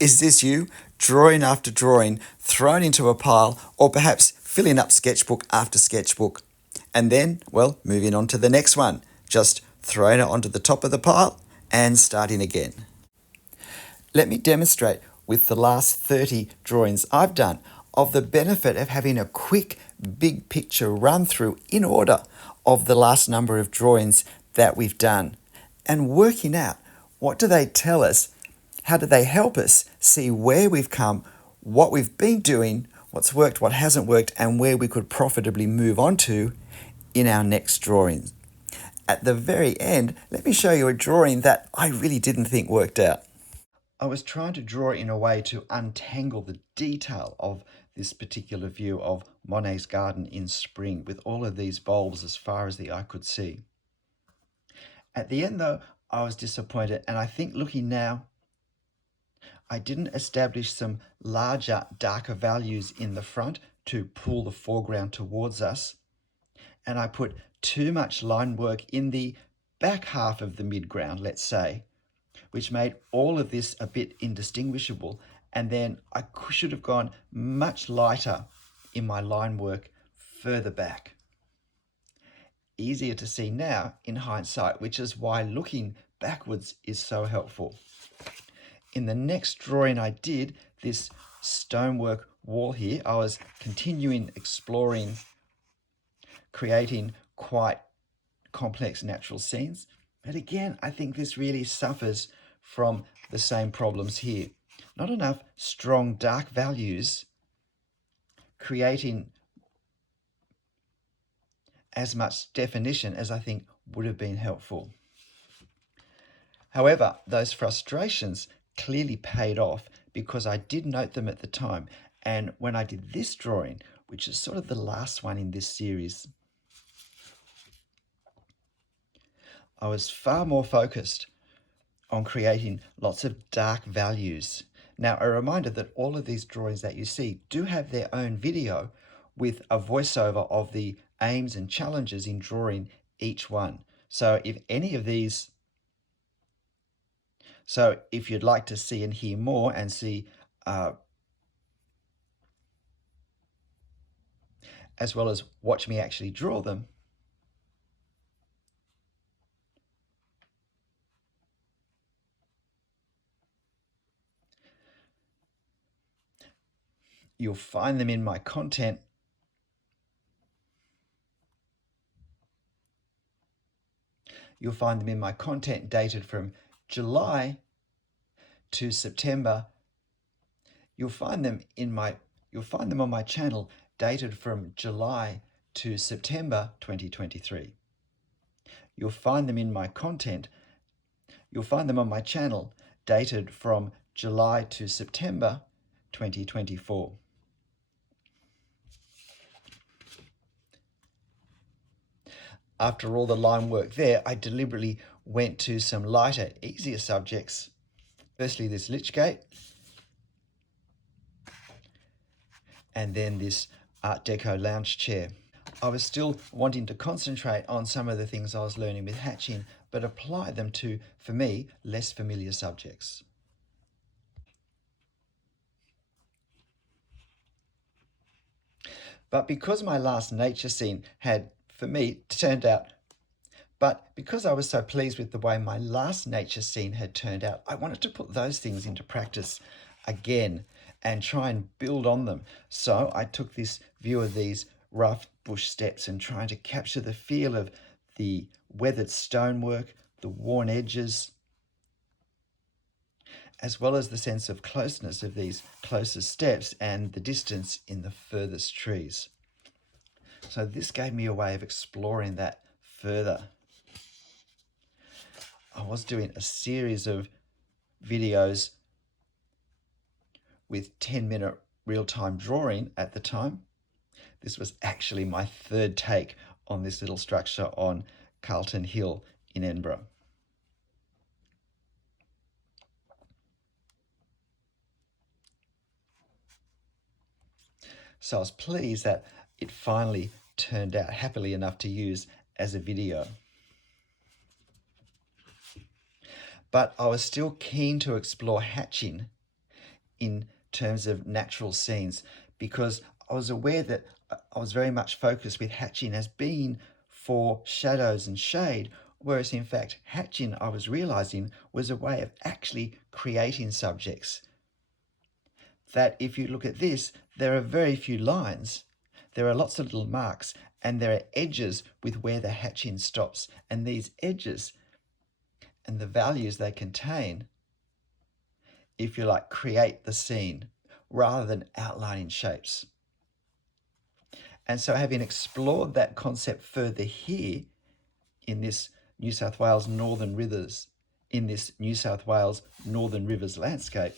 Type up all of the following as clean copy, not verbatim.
Is this you? Drawing after drawing, thrown into a pile, or perhaps filling up sketchbook after sketchbook. And then, well, moving on to the next one. Just throwing it onto the top of the pile and starting again. Let me demonstrate with the last 30 drawings I've done of the benefit of having a quick big picture run through in order of the last number of drawings that we've done and working out what do they tell us, how do they help us see where we've come, what we've been doing, what's worked, what hasn't worked, and where we could profitably move on to in our next drawing. At the very end, let me show you a drawing that I really didn't think worked out. I was trying to draw in a way to untangle the detail of this particular view of Monet's garden in spring with all of these bulbs as far as the eye could see. At the end though, I was disappointed, and I think looking now, I didn't establish some larger, darker values in the front to pull the foreground towards us, and I put too much line work in the back half of the midground, let's say, which made all of this a bit indistinguishable. And then I should have gone much lighter in my line work further back. Easier to see now in hindsight, which is why looking backwards is so helpful. In the next drawing I did, this stonework wall here, I was continuing exploring, creating quite complex natural scenes. But again, I think this really suffers from the same problems here. Not enough strong dark values creating as much definition as I think would have been helpful. However, those frustrations clearly paid off because I did note them at the time. And when I did this drawing, which is sort of the last one in this series, I was far more focused on creating lots of dark values. Now, a reminder that all of these drawings that you see do have their own video with a voiceover of the aims and challenges in drawing each one. So if you'd like to see and hear more and see as well as watch me actually draw them, you'll find them in my content. You'll find them in my content dated from July to September. You'll find them on my channel dated from July to September 2023. You'll find them in my content. You'll find them on my channel dated from July to September 2024. After all the line work there, I deliberately went to some lighter, easier subjects. Firstly, this Lichgate, and then this Art Deco lounge chair. I was still wanting to concentrate on some of the things I was learning with hatching, but apply them to, for me, less familiar subjects. But because my last nature scene had, for me, turned out, but because I was so pleased with the way my last nature scene had turned out, I wanted to put those things into practice again and try and build on them. So I took this view of these rough bush steps and trying to capture the feel of the weathered stonework, the worn edges, as well as the sense of closeness of these closest steps and the distance in the furthest trees. So this gave me a way of exploring that further. I was doing a series of videos with 10-minute real-time drawing at the time. This was actually my third take on this little structure on Carlton Hill in Edinburgh. So I was pleased that it finally turned out happily enough to use as a video. But I was still keen to explore hatching in terms of natural scenes, because I was aware that I was very much focused with hatching as being for shadows and shade, whereas in fact hatching, I was realizing, was a way of actually creating subjects. That if you look at this, there are very few lines. There are lots of little marks, and there are edges with where the hatching stops. And these edges and the values they contain, if you like, create the scene rather than outlining shapes. And so, having explored that concept further here in this New South Wales Northern Rivers, in this New South Wales Northern Rivers landscape,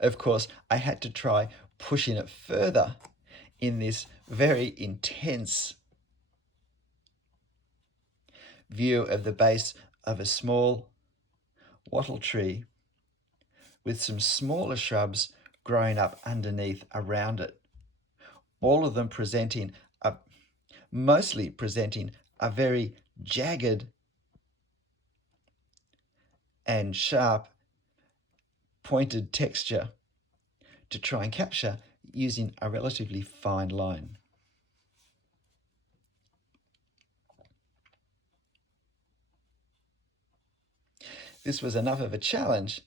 of course, I had to try pushing it further in this very intense view of the base of a small wattle tree with some smaller shrubs growing up underneath around it. All of them mostly presenting a very jagged and sharp pointed texture to try and capture using a relatively fine line. This was enough of a challenge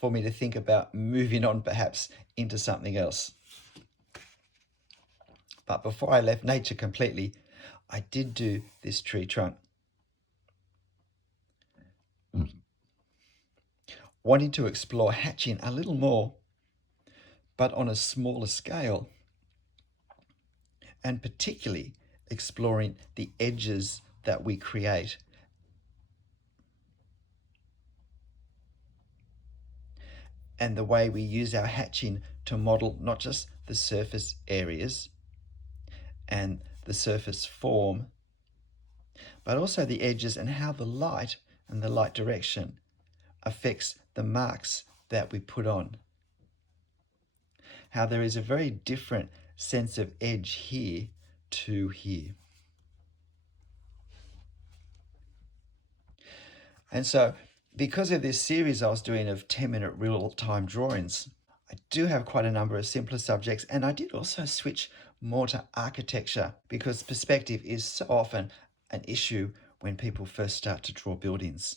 for me to think about moving on perhaps into something else. But before I left nature completely, I did do this tree trunk. Wanting to explore hatching a little more, but on a smaller scale, and particularly exploring the edges that we create. And the way we use our hatching to model not just the surface areas and the surface form, but also the edges and how the light and the light direction affects the marks that we put on. How there is a very different sense of edge here to here. And so, because of this series I was doing of 10-minute real-time drawings, I do have quite a number of simpler subjects, and I did also switch more to architecture because perspective is so often an issue when people first start to draw buildings,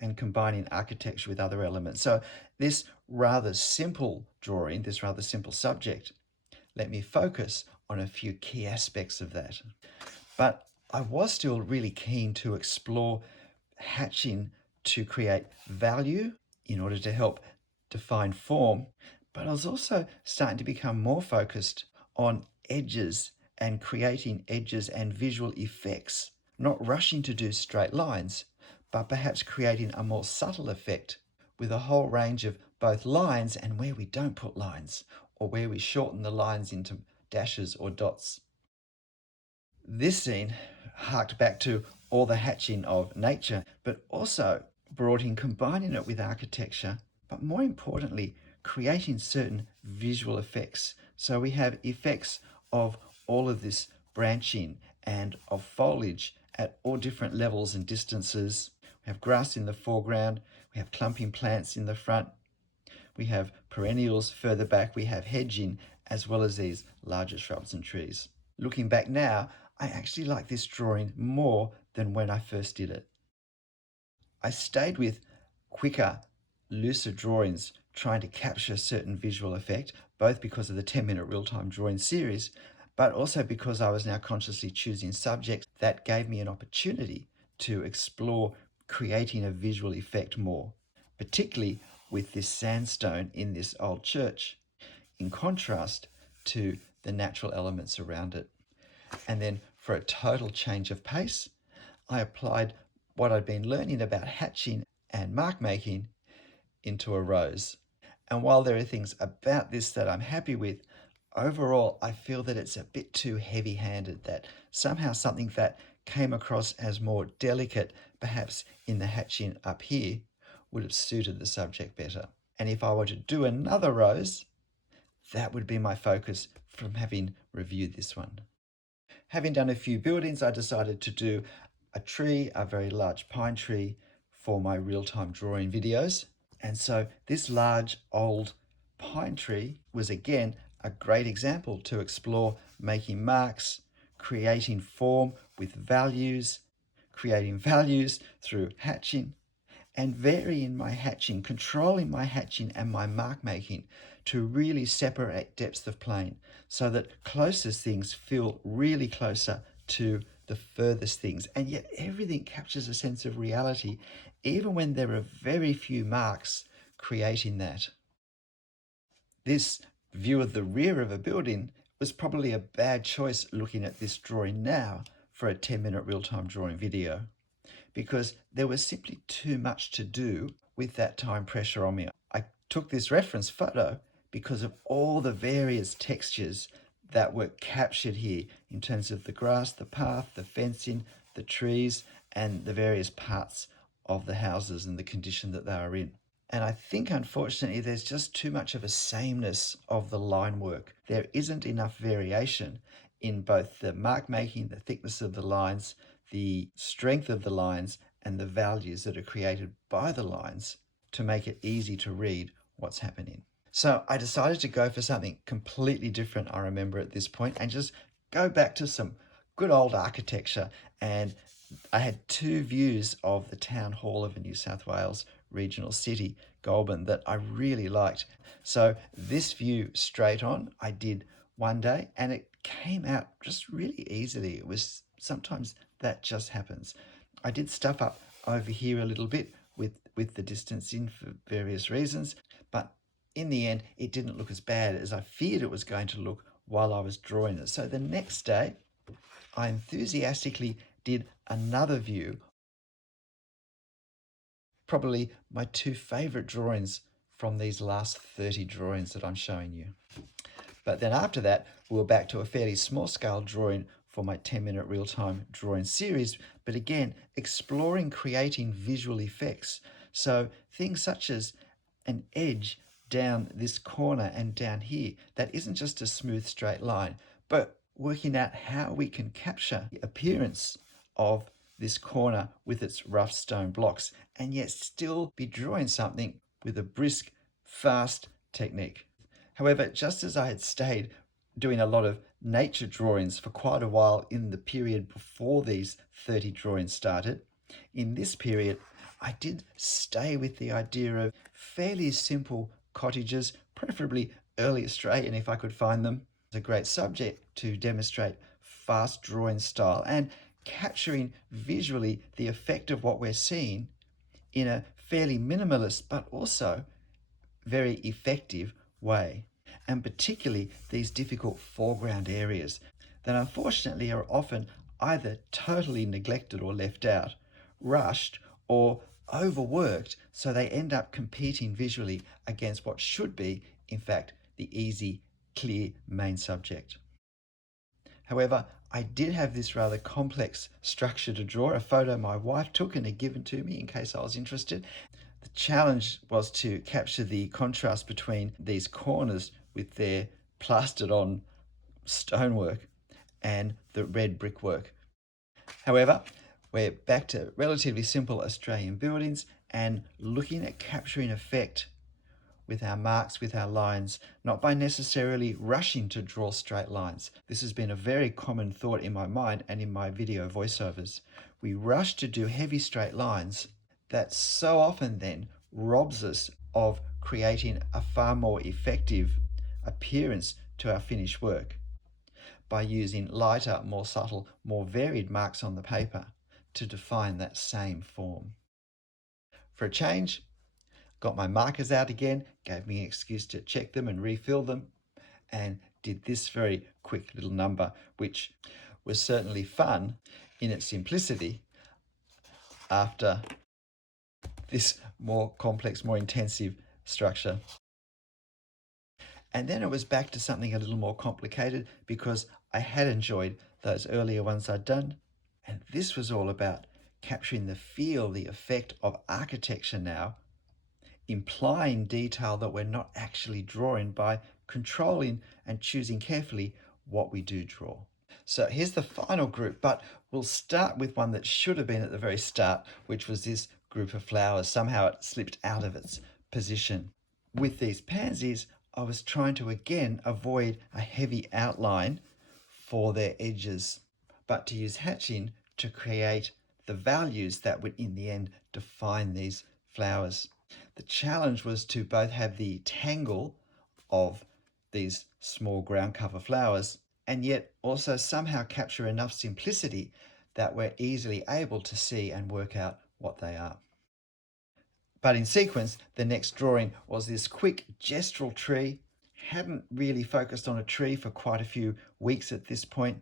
and combining architecture with other elements. So this rather simple drawing, this rather simple subject, let me focus on a few key aspects of that. But I was still really keen to explore hatching to create value in order to help define form, but I was also starting to become more focused on edges and creating edges and visual effects, not rushing to do straight lines, but perhaps creating a more subtle effect with a whole range of both lines and where we don't put lines, or where we shorten the lines into dashes or dots. This scene harked back to all the hatching of nature, but also brought in combining it with architecture, but more importantly, creating certain visual effects. So we have effects of all of this branching and of foliage at all different levels and distances. We have grass in the foreground, we have clumping plants in the front, we have perennials further back, we have hedging, as well as these larger shrubs and trees. Looking back now, I actually like this drawing more than when I first did it. I stayed with quicker, looser drawings, trying to capture a certain visual effect, both because of the 10-minute real-time drawing series, but also because I was now consciously choosing subjects that gave me an opportunity to explore creating a visual effect more, particularly with this sandstone in this old church, in contrast to the natural elements around it. And then for a total change of pace, I applied what I'd been learning about hatching and mark making into a rose. And while there are things about this that I'm happy with, overall I feel that it's a bit too heavy-handed, that somehow something that came across as more delicate, perhaps in the hatching up here, would have suited the subject better. And if I were to do another rose, that would be my focus from having reviewed this one. Having done a few buildings, I decided to do a tree, a very large pine tree, for my real-time drawing videos. And so this large old pine tree was again a great example to explore making marks, creating form with values, creating values through hatching, and varying my hatching, controlling my hatching and my mark making to really separate depths of plane so that closest things feel really closer to the furthest things. And yet everything captures a sense of reality, even when there are very few marks creating that. This view of the rear of a building was probably a bad choice looking at this drawing now for a 10-minute real-time drawing video, because there was simply too much to do with that time pressure on me. I took this reference photo because of all the various textures that were captured here in terms of the grass, the path, the fencing, the trees, and the various parts of the houses and the condition that they are in. And I think, unfortunately, there's just too much of a sameness of the line work. There isn't enough variation in both the mark making, the thickness of the lines, the strength of the lines, and the values that are created by the lines to make it easy to read what's happening. So I decided to go for something completely different, I remember at this point, and just go back to some good old architecture. And I had two views of the Town Hall of a New South Wales regional city, Goulburn, that I really liked. So this view straight on, I did one day, and it came out just really easily. It was sometimes that just happens. I did stuff up over here a little bit with the distancing for various reasons, but in the end, it didn't look as bad as I feared it was going to look while I was drawing it. So the next day, I enthusiastically did another view, probably my two favourite drawings from these last 30 drawings that I'm showing you. But then after that, we were back to a fairly small scale drawing for my 10-minute real-time drawing series, but again, exploring creating visual effects. So things such as an edge down this corner and down here that isn't just a smooth straight line, but working out how we can capture the appearance of this corner with its rough stone blocks and yet still be drawing something with a brisk, fast technique. However, just as I had stayed doing a lot of nature drawings for quite a while in the period before these 30 drawings started, in this period I did stay with the idea of fairly simple cottages, preferably early Australian if I could find them. It's a great subject to demonstrate fast drawing style and capturing visually the effect of what we're seeing in a fairly minimalist but also very effective way. And particularly these difficult foreground areas that unfortunately are often either totally neglected or left out, rushed, or overworked, so they end up competing visually against what should be, in fact, the easy, clear main subject. However, I did have this rather complex structure to draw, a photo my wife took and had given to me in case I was interested. The challenge was to capture the contrast between these corners with their plastered on stonework and the red brickwork. However, we're back to relatively simple Australian buildings and looking at capturing effect with our marks, with our lines, not by necessarily rushing to draw straight lines. This has been a very common thought in my mind and in my video voiceovers. We rush to do heavy straight lines that so often then robs us of creating a far more effective appearance to our finished work by using lighter, more subtle, more varied marks on the paper to define that same form. For a change, got my markers out again, gave me an excuse to check them and refill them, and did this very quick little number, which was certainly fun in its simplicity after this more complex, more intensive structure. And then it was back to something a little more complicated because I had enjoyed those earlier ones I'd done. And this was all about capturing the feel, the effect of architecture now, implying detail that we're not actually drawing by controlling and choosing carefully what we do draw. So here's the final group, but we'll start with one that should have been at the very start, which was this group of flowers. Somehow it slipped out of its position. With these pansies, I was trying to again avoid a heavy outline for their edges, but to use hatching to create the values that would in the end define these flowers. The challenge was to both have the tangle of these small ground cover flowers and yet also somehow capture enough simplicity that we're easily able to see and work out what they are. But in sequence, the next drawing was this quick gestural tree. Hadn't really focused on a tree for quite a few weeks at this point.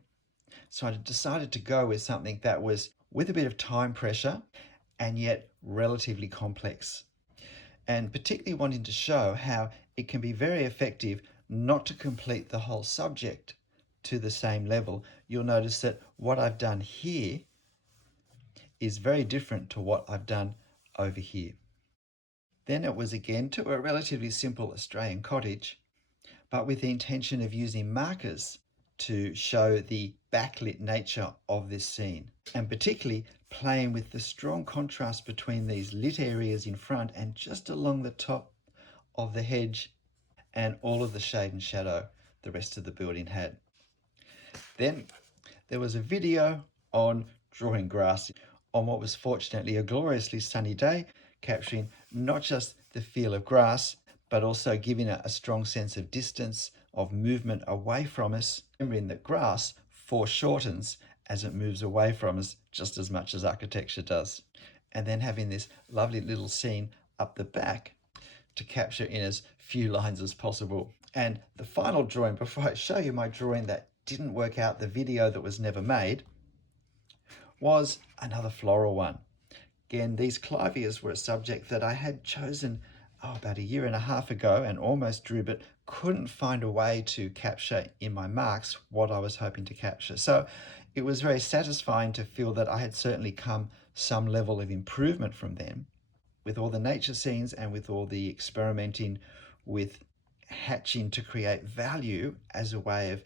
So I decided to go with something that was with a bit of time pressure and yet relatively complex. And particularly wanting to show how it can be very effective not to complete the whole subject to the same level. You'll notice that what I've done here is very different to what I've done over here. Then it was again to a relatively simple Australian cottage, but with the intention of using markers to show the backlit nature of this scene, and particularly playing with the strong contrast between these lit areas in front and just along the top of the hedge and all of the shade and shadow the rest of the building had. Then there was a video on drawing grass on what was fortunately a gloriously sunny day, capturing not just the feel of grass, but also giving it a strong sense of distance, of movement away from us, remembering that grass foreshortens as it moves away from us just as much as architecture does. And then having this lovely little scene up the back to capture in as few lines as possible. And the final drawing, before I show you my drawing that didn't work out, the video that was never made, was another floral one. Again, these clivias were a subject that I had chosen about a year and a half ago and almost drew, but couldn't find a way to capture in my marks what I was hoping to capture. So it was very satisfying to feel that I had certainly come some level of improvement from them with all the nature scenes and with all the experimenting with hatching to create value as a way of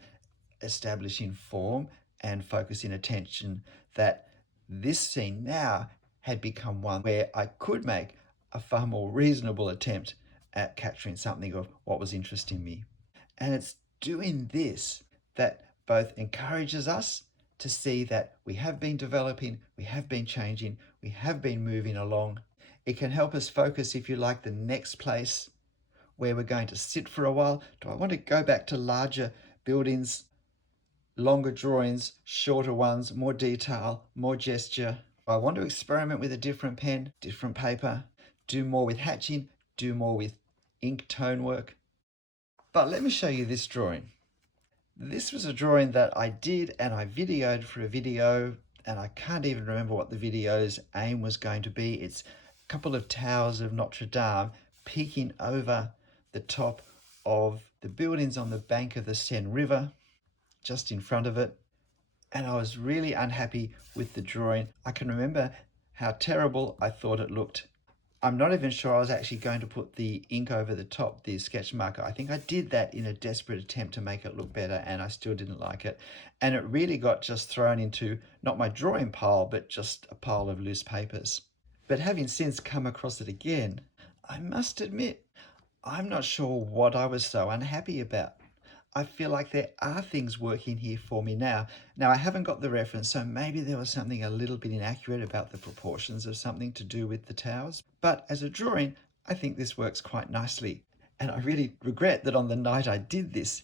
establishing form and focusing attention, that this scene now had become one where I could make a far more reasonable attempt at capturing something of what was interesting me. And it's doing this that both encourages us to see that we have been developing, we have been changing, we have been moving along. It can help us focus, if you like, the next place where we're going to sit for a while. Do I want to go back to larger buildings, longer drawings, shorter ones, more detail, more gesture? I want to experiment with a different pen, different paper, do more with hatching, do more with ink tone work. But let me show you this drawing. This was a drawing that I did and I videoed for a video, and I can't even remember what the video's aim was going to be. It's a couple of towers of Notre Dame peeking over the top of the buildings on the bank of the Seine River, just in front of it. And I was really unhappy with the drawing. I can remember how terrible I thought it looked. I'm not even sure I was actually going to put the ink over the top, the sketch marker. I think I did that in a desperate attempt to make it look better, and I still didn't like it. And it really got just thrown into not my drawing pile, but just a pile of loose papers. But having since come across it again, I must admit, I'm not sure what I was so unhappy about. I feel like there are things working here for me now. Now, I haven't got the reference, so maybe there was something a little bit inaccurate about the proportions of something to do with the towers. But as a drawing, I think this works quite nicely. And I really regret that on the night I did this,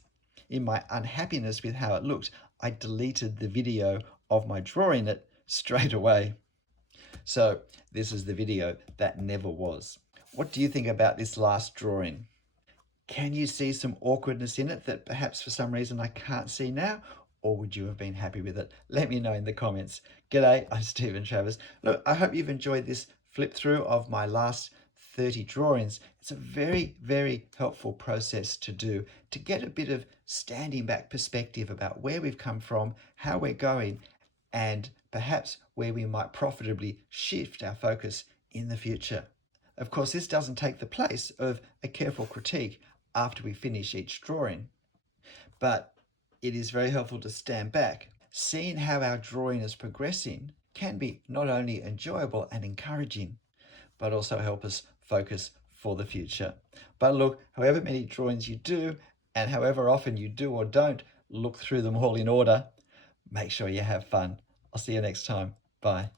in my unhappiness with how it looked, I deleted the video of my drawing it straight away. So this is the video that never was. What do you think about this last drawing? Can you see some awkwardness in it that perhaps for some reason I can't see now? Or would you have been happy with it? Let me know in the comments. G'day, I'm Stephen Travers. Look, I hope you've enjoyed this flip through of my last 30 drawings. It's a very, very helpful process to do to get a bit of standing back perspective about where we've come from, how we're going, and perhaps where we might profitably shift our focus in the future. Of course, this doesn't take the place of a careful critique after we finish each drawing, but it is very helpful to stand back. Seeing how our drawing is progressing can be not only enjoyable and encouraging, but also help us focus for the future. But look, however many drawings you do, and however often you do or don't look through them all in order, make sure you have fun. I'll see you next time. Bye.